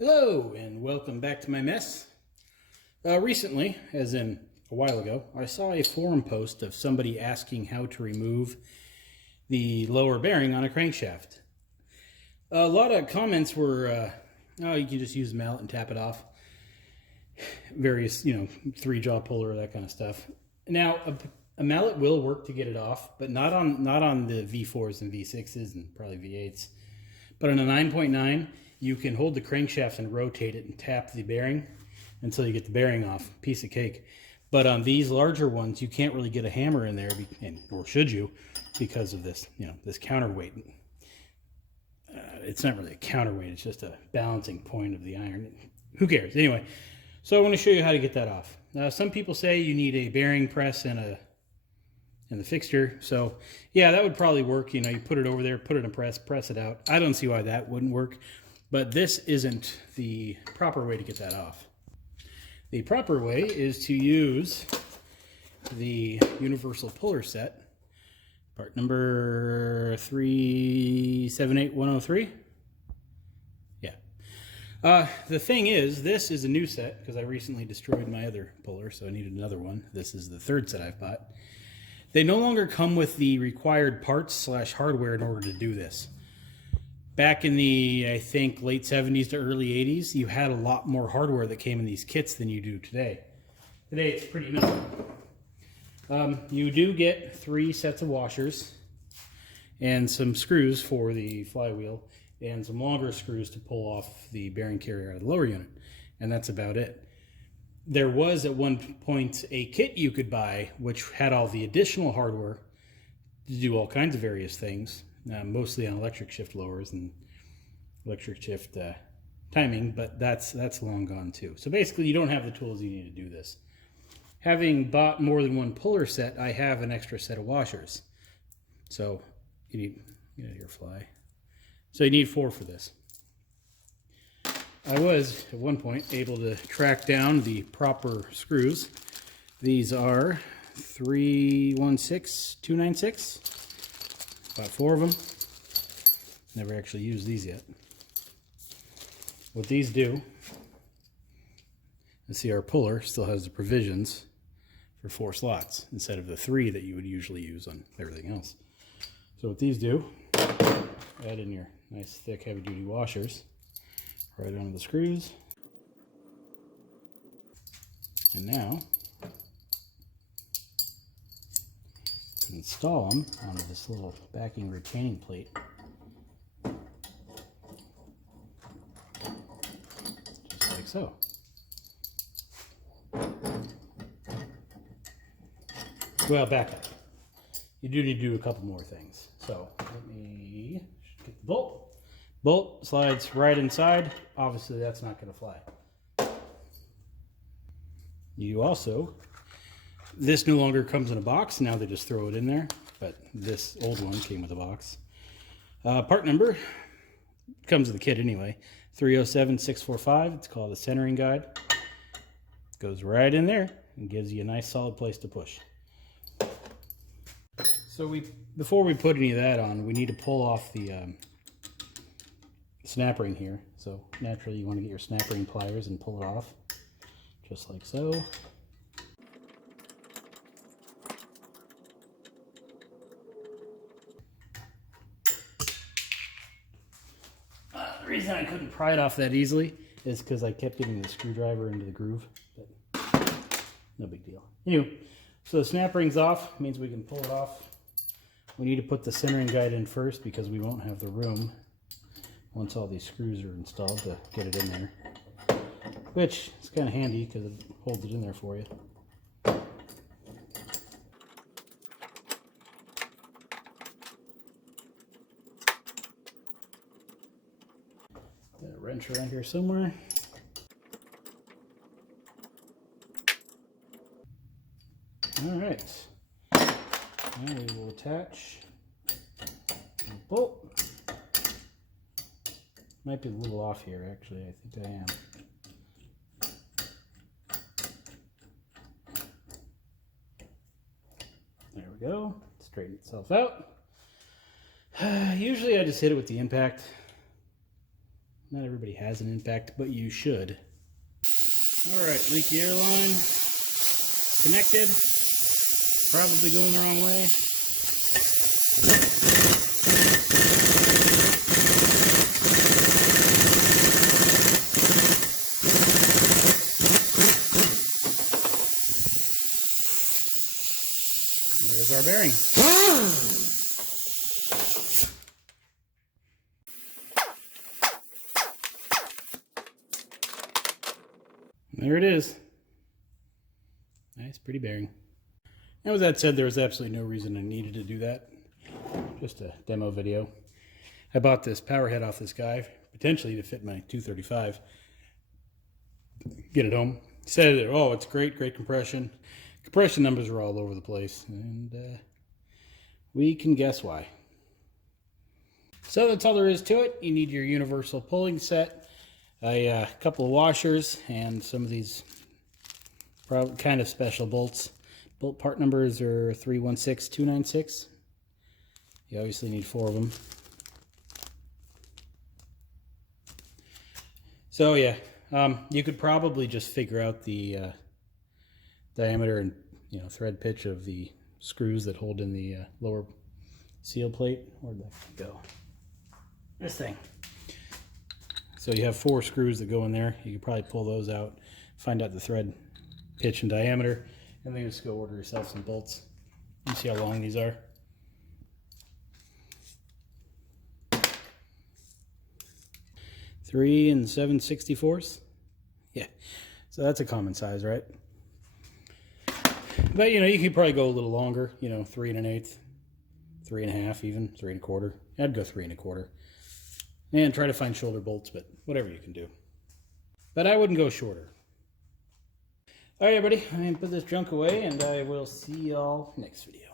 Hello and welcome back to my mess. Recently, as in a while ago, I saw a forum post of somebody asking how to remove the lower bearing on a crankshaft. A lot of comments were, oh, you can just use a mallet and tap it off. Various, 3-jaw puller, that kind of stuff. Now, a mallet will work to get it off, but not on the V4s and V6s and probably V8s. But on a 9.9, you can hold the crankshaft and rotate it and tap the bearing until you get the bearing off. Piece of cake. But on these larger ones, you can't really get a hammer in there, or should you, because of this, this counterweight. It's not really a counterweight, it's just a balancing point of the iron. Who cares? Anyway, so I want to show you how to get that off. Now, some people say you need a bearing press and the fixture. So yeah, that would probably work. You put it over there, put it in press it out. I don't see why that wouldn't work, but this isn't the proper way to get that off. The proper way is to use the universal puller set, part number 378103. Yeah. The thing is, this is a new set because I recently destroyed my other puller, so I needed another one. This is the third set I've bought. They no longer come with the required parts / hardware in order to do this. Back in the, I think, late 70s to early 80s, you had a lot more hardware that came in these kits than you do today. Today it's pretty minimal. You do get 3 sets of washers and some screws for the flywheel and some longer screws to pull off the bearing carrier out of the lower unit. And that's about it. There was at one point a kit you could buy which had all the additional hardware to do all kinds of various things, mostly on electric shift lowers and electric shift timing, but that's long gone too. So basically you don't have the tools you need to do this. Having bought more than one puller set, I have an extra set of washers. So you need, get out of your fly. So you need 4 for this. I was, at one point, able to track down the proper screws. These are 316296. About 4 of them. Never actually used these yet. What these do, you see our puller still has the provisions for 4 slots instead of the 3 that you would usually use on everything else. So what these do, add in your nice thick heavy duty washers right onto the screws, and now install them onto this little backing retaining plate. Just like so. Well, back up. You do need to do a couple more things. So let me get the bolt. Bolt slides right inside. Obviously that's not going to fly. You also, this no longer comes in a box. Now they just throw it in there. But this old one came with a box. Part number comes with the kit anyway. 307645. It's called a centering guide. Goes right in there and gives you a nice solid place to push. So before we put any of that on, we need to pull off the snap ring here. So naturally you want to get your snap ring pliers and pull it off, just like so. The reason I couldn't pry it off that easily is because I kept getting the screwdriver into the groove, but no big deal. Anyway, so the snap ring's off, means we can pull it off. We need to put the centering guide in first because we won't have the room once all these screws are installed to get it in there, which is kind of handy because it holds it in there for you. Got a wrench around here somewhere. All right, now we will attach the bolt. Might be a little off here, actually. I think I am. There we go. Straighten itself out. Usually I just hit it with the impact. not everybody has an impact, but you should. All right, leaky air line connected. Probably going the wrong way. There's our bearing. There it is. Nice, pretty bearing. And with that said, there was absolutely no reason I needed to do that. Just a demo video. I bought this power head off this guy, potentially to fit my 235. Get it home. Said it, oh, it's great compression. Compression numbers are all over the place, and we can guess why. So that's all there is to it. You need your universal pulling set, a couple of washers, and some of these kind of special bolts. Bolt part numbers are 316296. You obviously need 4 of them. So yeah, you could probably just figure out the diameter and thread pitch of the screws that hold in the lower seal plate. Where'd that go? This thing. So you have 4 screws that go in there. You could probably pull those out, find out the thread pitch and diameter, and then just go order yourself some bolts. You see how long these are? Three and 7/64. Yeah, so that's a common size, right? But you could probably go a little longer. 3 1/8, 3 1/2, even 3 1/4. I'd go 3 1/4, and try to find shoulder bolts, but whatever you can do. But I wouldn't go shorter. All right, everybody, I'm going to put this junk away, and I will see y'all next video.